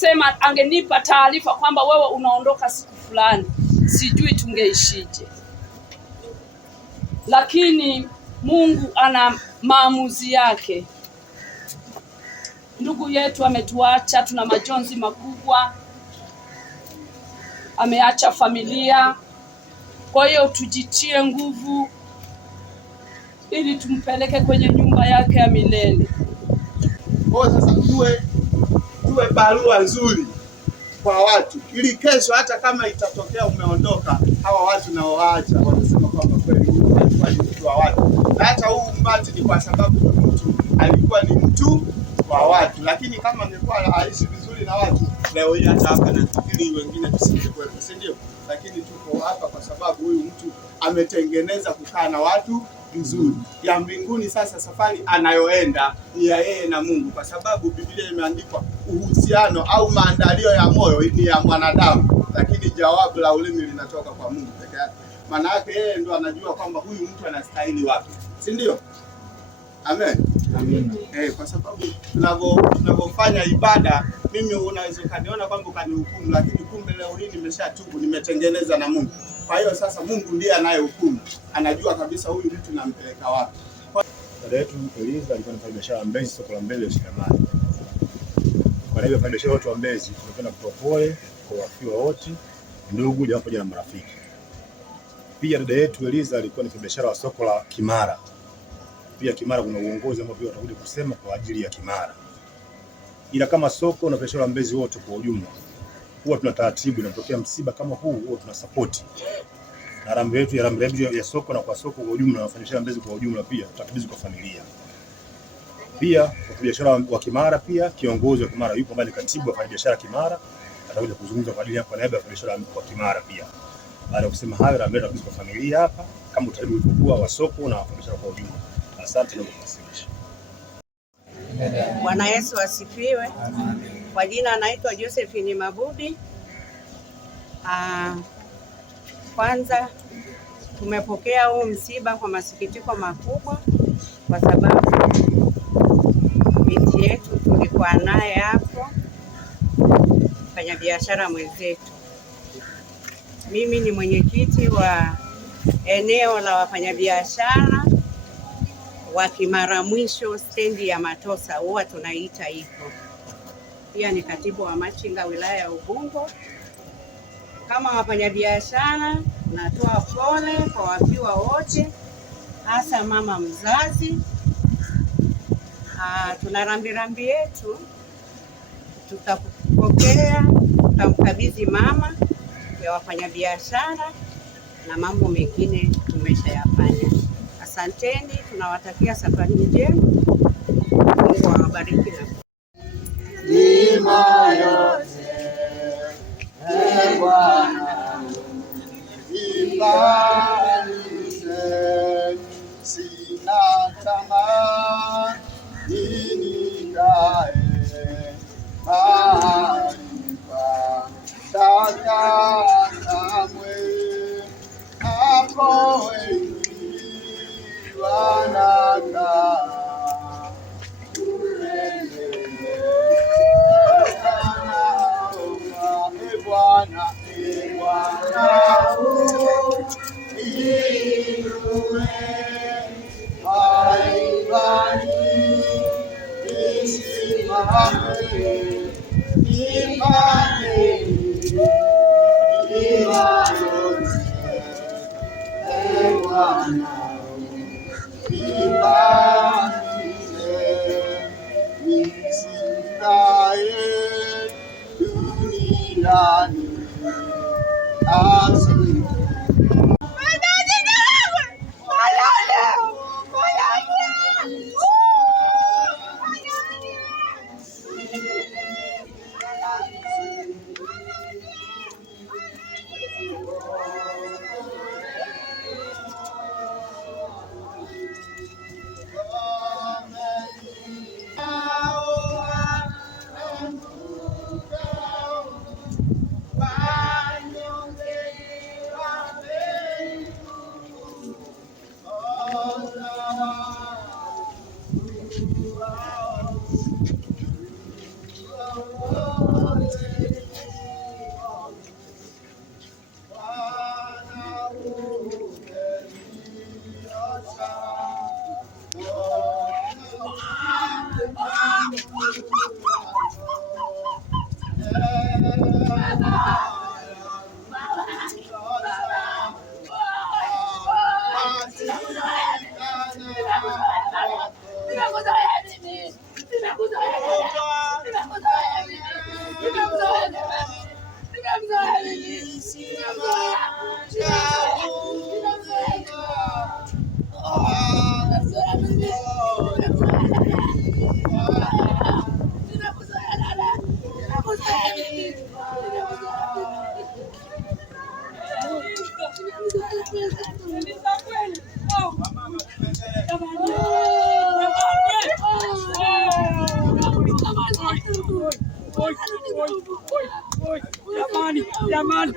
angesema, angenipa taarifa kwamba wewe unaondoka siku fulani, sijui tungeishije. Lakini Mungu ana maamuzi yake. Ndugu yetu ametuacha, tuna majonzi makubwa, ameacha familia. Kwa hiyo tujitie nguvu ili tumpeleke kwenye nyumba yake ya milele. Kwa sasa tuwe barua nzuri kwa watu, ili kesho hata kama itatokea umeondoka, hawa watu nao waacha wanasema kwamba kweli huyu alikuwa ni mtu wa watu, na hata huu umbati ni kwa sababu mtu alikuwa ni mtu wa watu. Lakini kama angekuwa aishi vizuri na watu, leo hii hata hapa na fikiri wengine tusingekuwepo, si ndio? Lakini tuko hapa kwa sababu huyu mtu ametengeneza kukaa na watu vizuri. Ya mbinguni sasa safari anayoenda ni ya yeye na Mungu, kwa sababu Biblia imeandikwa uhusiano au maandalio ya moyo ni ya mwanadamu, lakini jawabu la ulimi linatoka kwa Mungu peke yake. Maana yake yeye ndo anajua kwamba huyu mtu anastahili wapi, si ndio? Amen. Amen. Kwa sababu tunavyofanya ibada, mimi unaweza kaniona kwamba kanihukumu, lakini kumbe leo hii nimeshatubu, nimetengeneza na Mungu. Kwa hiyo sasa Mungu ndiye anayehukumu, anajua kabisa huyu mtu nampeleka wapi. Dada yetu Eliza alikuwa anafanya biashara Mbezi, soko la Mbezi Shikamani. Kwa hivyo kwa biashara watu wa Mbezi tunapenda kutoa pole kwa wafiwa wote, ndugu jamaa pamoja na marafiki. Pia dada yetu Eliza alikuwa ni biashara wa soko la Kimara. Pia Kimara kuna uongozi ambao pia watakuja kusema kwa ajili ya Kimara. Ila kama soko na biashara Mbezi wote kwa ujumla, huwa tuna taratibu, inatokea msiba kama huu huwa tuna support. Na rambe yetu ya soko na kwa soko kwa ujumla na wafanyakazi Mbezi kwa ujumla pia tutakabidhi kwa familia. Pia kwa biashara wa Kimara, pia kiongozi wa Kimara yupo mbali, katibu wa biashara Kimara atakuja kuzungumza kwa ajili ya niaba ya biashara wa Kimara pia. Baada ya kusema hayo, rambe yetu kwa familia hapa kama utaratibu ulivyokuwa wa soko na biashara kwa ujumla. Asante na kuwasilisha. Bwana Yesu asifiwe. Kwa jina anaitwa Josephine Mabudi. Kwanza tumepokea huu msiba kwa masikitiko makubwa, kwa sababu binti yetu tulikuwa naye hapo, fanya biashara mwenzetu. Mimi ni mwenyekiti wa eneo la wafanyabiashara wa Kimara Mwisho stendi ya Matosa, huwa tunaita hivyo. Pia ni katibu wa machinga wilaya ya Ubungo. Kama wafanyabiashara natoa pole kwa wafiwa wote, hasa mama mzazi. Tuna rambirambi yetu, tutakupokea, tutamkabidhi mama ya wafanyabiashara na mambo mengine tumeshayafanya. Asanteni, tunawatakia safari njema. Mungu awabariki na neema yote. Bwana ibariki, sina tamaa nikae mahali pa shaka kamwe, hapo wengi wanakaa Jamani.